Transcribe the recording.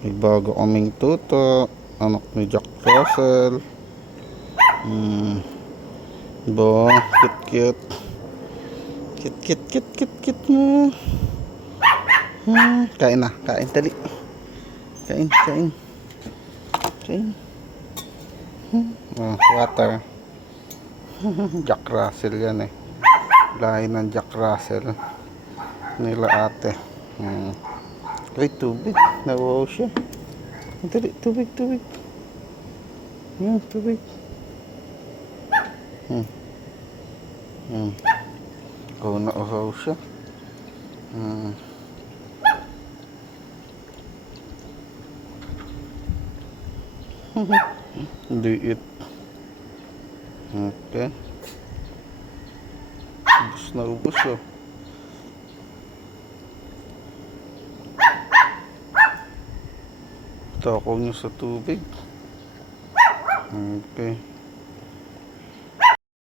May bago kaming tuto. Anak ni Jack Russell. Bo, cute. Cute mo. Kain na, kain tali. Kain. Water. Jack Russell yan eh. Lahi ng Jack Russell nila ate. Ay, tubig. Nawaw siya. Dali, tubig. Tubig. Oh, nauhaw siya. Liit. Okay. Ubus oh. Takaw niyo sa tubig. Okay.